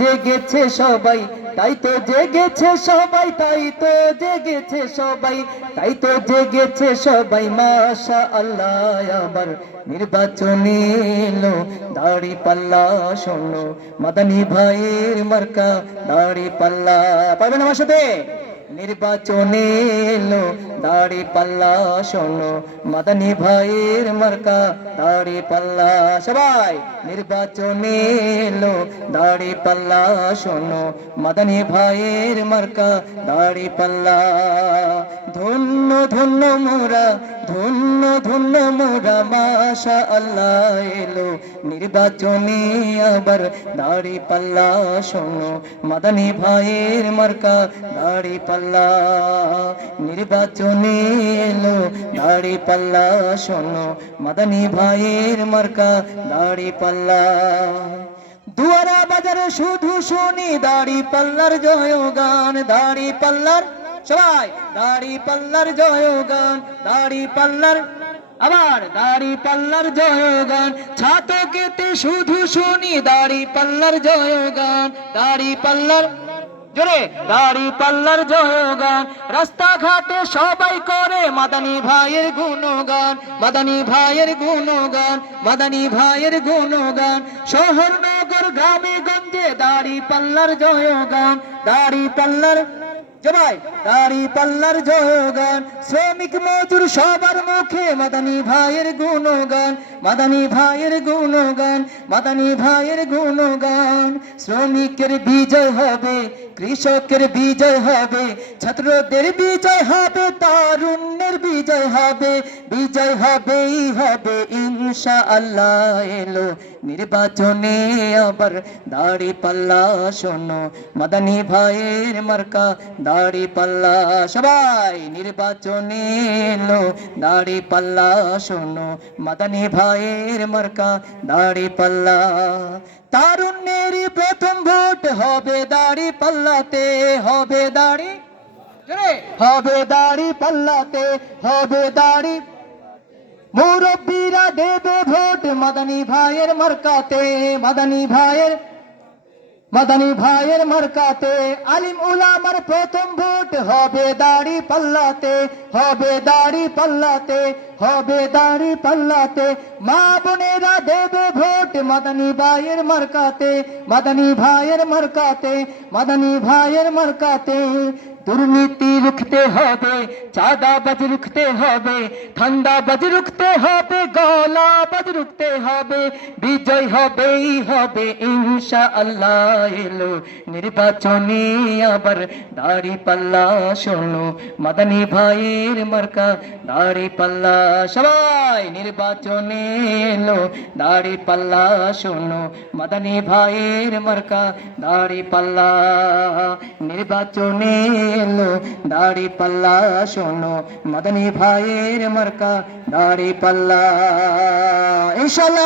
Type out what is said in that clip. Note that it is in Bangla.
জেগেছে সবাই, তাই তো জেগেছে সবাই, তাই তো জেগেছে সবাই, তাই তো জেগেছে সবাই মাশা আল্লাহ আবার নির্বাচনী এলো, দাড়ি পাল্লা শোনো মাদানী ভাইয়ের মার্কা, দাড়ি পাল্লা পারবেন আমার সাথে? নির্বাচনে এলো, দাড়ি পাল্লা শোনো। মাদানী ভাইয়ের মার্কা, দাড়ি পাল্লা। সবাই, নির্বাচনে এলো, দাড়ি পাল্লা শোনো। মাদানী ভাইয়ের মার্কা, দাড়ি পাল্লা। ধন্য ধন্য মোরা, ধন্য ধন্য মাশা আল্লাহ এলো নির্বাচনে আবার দাড়ি পাল্লা, শোনো মাদানী ভাইয়ের মার্কা, দাড়ি পাল্লা। নির্বাচনে এলো দাড়ি পাল্লা, শোনো মাদানী ভাইয়ের মার্কা, দাড়ি পাল্লা। দুয়ারা বাজারে শুধু শুনি দাড়ি পাল্লার জয় গান দাড়ি পাল্লার, সবাই, দাড়ি পাল্লার জয় গান দাড়ি পাল্লার আবার দাড়ি পাল্লার জয় গান ছাতকেতে শুধু শুনি দাড়ি পাল্লার জয় গান দাড়ি পাল্লার জোরে, দাড়ি পাল্লার জয়গান, রাস্তাঘাটে সবাই করে মাদানী ভাইয়ের গুণগান, মাদানী ভাইয়ের গুণগান, মাদানী ভাইয়ের গুণগান শহর নগর গ্রামে গঞ্জে দাড়ি পাল্লার জয়গান, দাড়ি পাল্লার শ্রমিক মজুর সবার মুখে মাদানী ভাইয়ের গুণগান, মাদানী ভাইয়ের গুণগান, মাদানী ভাইয়ের গুণগান। শ্রমিকের বিজয় হবে, কৃষকের বিজয় হবে, ছাত্রদের বিজয় হবে তারুণ্যের বিজয় হবে, বিজয় হবেই হবে ইনশা আল্লাহ এলো। নির্বাচনে আবার দাড়ি পাল্লা শোনো। মাদানী ভাইয়ের মার্কা দাড়ি পাল্লা। সবাই নির্বাচনে এলো, দাড়ি পাল্লা শোনো। মাদানী ভাইয়ের মার্কা দাড়ি পাল্লা। তারুণ্যের প্রথম ভোট হবে, দাড়ি পাল্লাতে হবে দাড়ি। হবে দাড়ি পাল্লাতে, হবে দাড়ি। মুরব্বীরা দেবে ভোট মাদানী ভাইয়ের মার্কাতে, মাদানী ভাইয়ের মাদানী ভাইয়ের মার্কাতে। আলিম উলামার প্রথম ভোট হবে দাড়ি পাল্লাতে, হবে দাড়ি পাল্লাতে, হবে দাড়ি পাল্লাতে। মা বোনেরা দেবে ভোট মাদানী ভাইয়ের মার্কাতে মাদানী ভাইয়ের মার্কাতে মাদানী ভাইয়ের মার্কাতে দুর্নীতি রুখতে হবে চাঁদা বাজ রুখতে হবে ঠান্ডা বাজ রুখতে হবে গলা বাজ রুখতে হবে, বিজয় হবেই হবে ইনশা আল্লাহ এলো। নির্বাচনে আবার দাড়ি পাল্লা শোনো। মাদানী ভাইয়ের মার্কা, দাড়ি পাল্লা, সবাই নির্বাচনে এলো। দাড়ি পাল্লা শোনো। মাদানী ভাইয়ের মার্কা, দাড়ি পাল্লা, নির্বাচনে এলো। দাড়ি পাল্লা শোনো। মাদানী ভাইয়ের মার্কা, দাড়ি পাল্লা। ইনশাল্লাহ